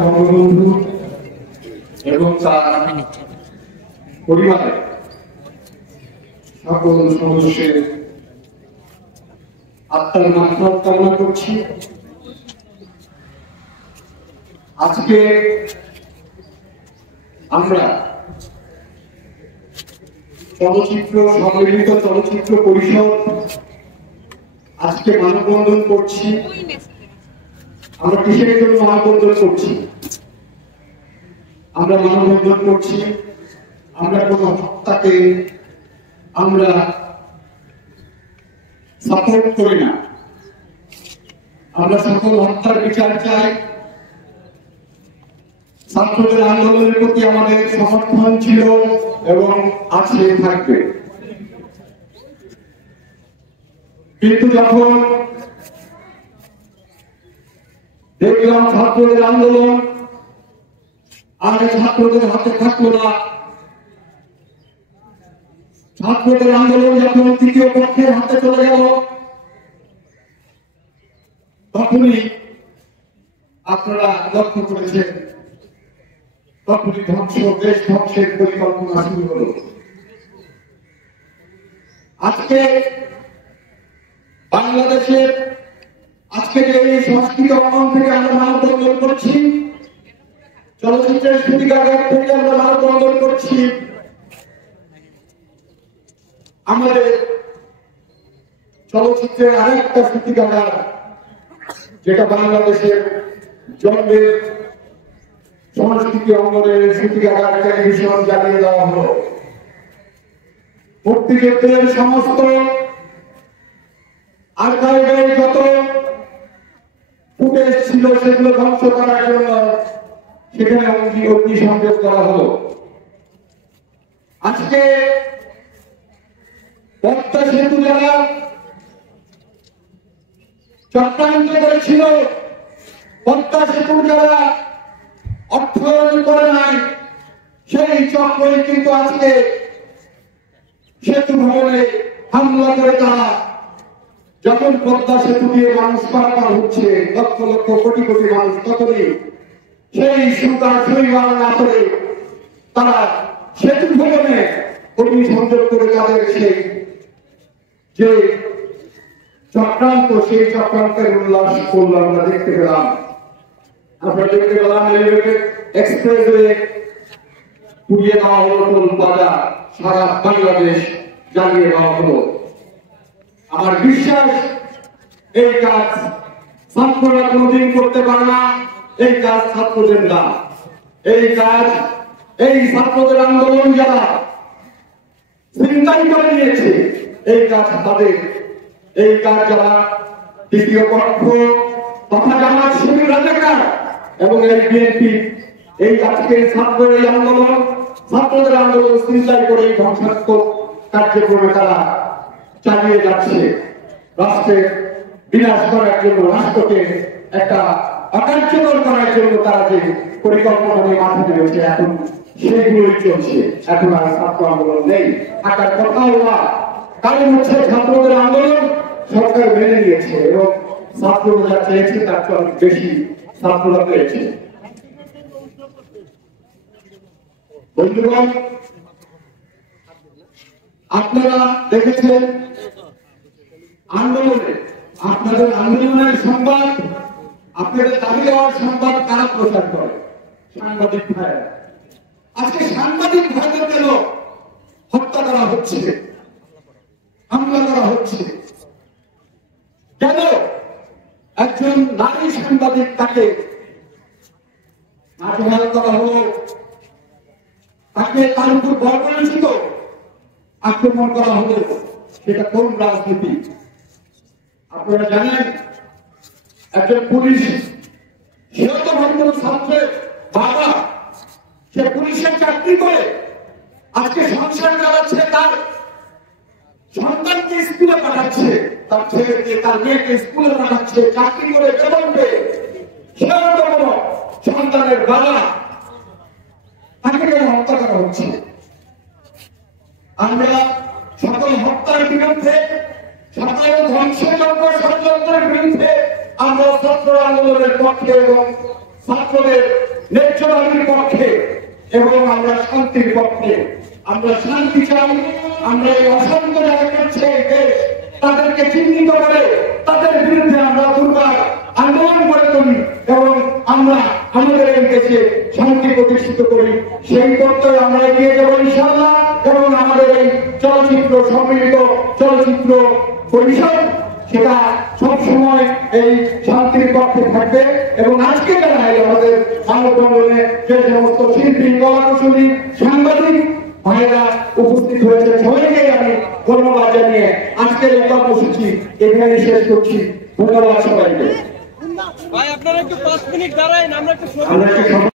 বঙ্গবন্ধু এবং তার পরিবারের সকল সদস্যের আত্মার মাগফিরাত কামনা করছি। আজকে আমরা সম্মিলিত চলচ্চিত্র পরিষদ আজকে মানববন্ধন করছি। আমরা কিসের জন্য মানববন্ধন করছি? আমরা মানববন্ধন করছি, আমরা কোন হত্যাকে আমরা সাপোর্ট করি না। আমরা সকল হত্যার বিচার চাই। ছাত্রদের আন্দোলনের প্রতি আমাদের সমর্থন ছিল এবং আছে, থাকবে। কিন্তু যখন দেখলাম ছাত্রদের আন্দোলন আর ছাত্রদের হাতে থাকলো না, ছাত্রদের আন্দোলন যখন তৃতীয় পক্ষের হাতে চলে গেল, তখনই আপনারা লক্ষ্য করেছেন, তখনই দেশ ধ্বংসের পরিকল্পনা শুরু হল। আজকে বাংলাদেশের আজকে যে এই সংস্কৃতি অঙ্গন থেকে আমরা মানববন্ধন করছি, চলচ্চিত্রের সূতিকাগার থেকে আমরা মানববন্ধন করছি, আমাদের চলচ্চিত্রের আরেকটা সূতিকাগার যেটা বাংলাদেশের জন্মের সংস্কৃতি অঙ্গনের সূতিকাগার টেলিভিশন জ্বালিয়ে দেওয়া হলো। মুক্তিযুদ্ধের সমস্ত আর্কাইভের যত ফুটেজ ছিল সেগুলো ধ্বংস করার জন্য সেখানে অগ্নিসংযোগ করা হলো। আজকে পদ্মা সেতু যারা চক্রান্ত করেছিল, পদ্মা সেতু যারা অর্থায়ন করে নাই, সেই চক্রই কিন্তু আজকে সেতু ভবনে হামলা করে তারা যখন পদ্মা সেতু দিয়ে মানুষ পারাপার হচ্ছে, লক্ষ লক্ষ কোটি কোটি মানুষ, তখনই সেই সুতা শৈবাল না করে তারা সেতু ভবনে অগ্নিসংযোগ করে তাদের সেই যে চক্রান্ত, সেই চক্রান্তের উল্লাস করল আমরা দেখতে পেলাম। আমরা দেখতে পেলাম এক্সপ্রেসওয়ে পুড়িয়ে দেওয়া হলো, টোল বাজার সারা বাংলাদেশ জ্বালিয়ে দেওয়া হলো। আমার বিশ্বাস এই কাজ ছাত্ররা কোনদিন করতে পারে না, এই কাজ ছাত্রদের না, এই কাজ এই ছাত্রদের আন্দোলন যারা চিন্তাই করে নিয়েছে, এই কাজ তাদের, এই কাজ যারা দ্বিতীয় পক্ষ তথা জামাত শিবির রাজাকার এবং এই বিএনপি এই আজকে ছাত্রের এই আন্দোলন, ছাত্রদের আন্দোলন চিন্তাই করে এই ধ্বংসাত্মক কার্যক্রমে তারা চালিয়ে যাচ্ছে। রাষ্ট্রের বিনাশ করার জন্য, রাষ্ট্রকে একটা অকার্যকর করার জন্য তারা যে পরিকল্পনা নিয়ে মাঠে নেমেছে, এখন সেগুলোই চলছে। এখন আর ছাত্র আন্দোলন নেই, থাকার কথাও না। কারণ হচ্ছে ছাত্রদের আন্দোলন সরকার মেনে নিয়েছে এবং ছাত্ররা যা চেয়েছে তার চেয়ে অনেক বেশি ছাত্ররা পেয়েছে। বন্ধুগণ, আপনারা দেখেছেন আন্দোলনে, আপনাদের আন্দোলনের সংবাদ, আপনাদের দাবি দেওয়ার সংবাদ কারা প্রচার করে? সাংবাদিক ভাইরা। আজকে সাংবাদিক ভাইদের কেন হত্যা করা হচ্ছে, হামলা করা হচ্ছে? কেন একজন নারী সাংবাদিক তাকে আটক করা হলো, তাকে তার উপর বর্বরচিত আক্রমণ করা হলো? সেটা কোন রাজনীতি? আপনারা জানেন একজন পুলিশ, সেও তো ভারতীয় ছাত্রের বাবা, সে পুলিশের চাকরি করে আজকে সংসার চালাচ্ছে, তার সন্তানকে স্কুলে পাঠাচ্ছে, তার ছেলেকে তার মেয়েকে স্কুলে পাঠাচ্ছে, চাকরি করে বেতন পেয়ে, সেও তো সন্তানের বাবা, তাকে হত্যা করা হচ্ছে। আমরা সকল হত্যার বিরুদ্ধে, সকল ধ্বংসযজ্ঞ ষড়যন্ত্রের বিরুদ্ধে আমরা ছাত্র আন্দোলনের পক্ষে এবং ছাত্রদের ন্যায্য দাবির পক্ষে এবং আমরা শান্তির পক্ষে। আমরা শান্তি চাই। আমরা এই অশান্ত যারা করছে এই দেশ, তাদেরকে চিহ্নিত করে তাদের বিরুদ্ধে আমরা দুর্বার আন্দোলন করে তুলি এবং আমরা আমাদের এই দেশে শান্তি প্রতিষ্ঠিত করি। সেই পথে আমরা এগিয়ে যাবো ইনশাআল্লাহ। এবং আমাদের এই চলচ্চিত্র সম্মিলিত চলচ্চিত্র পরিষদ সেটা সবসময় এই শান্তির পক্ষে থাকবে। এবং আজকে যারা আমাদের মানববন্ধনে যে সমস্ত শিল্পী, কলাকুশলী, সাংবাদিক ভাইয়েরা উপস্থিত হয়েছে, সবাইকে আমি ধন্যবাদ জানিয়ে আজকের এই কর্মসূচি এখানে শেষ করছি। ধন্যবাদ সবাইকে। ভাই আপনারা একটু 5 মিনিট দাঁড়ান, আমরা একটু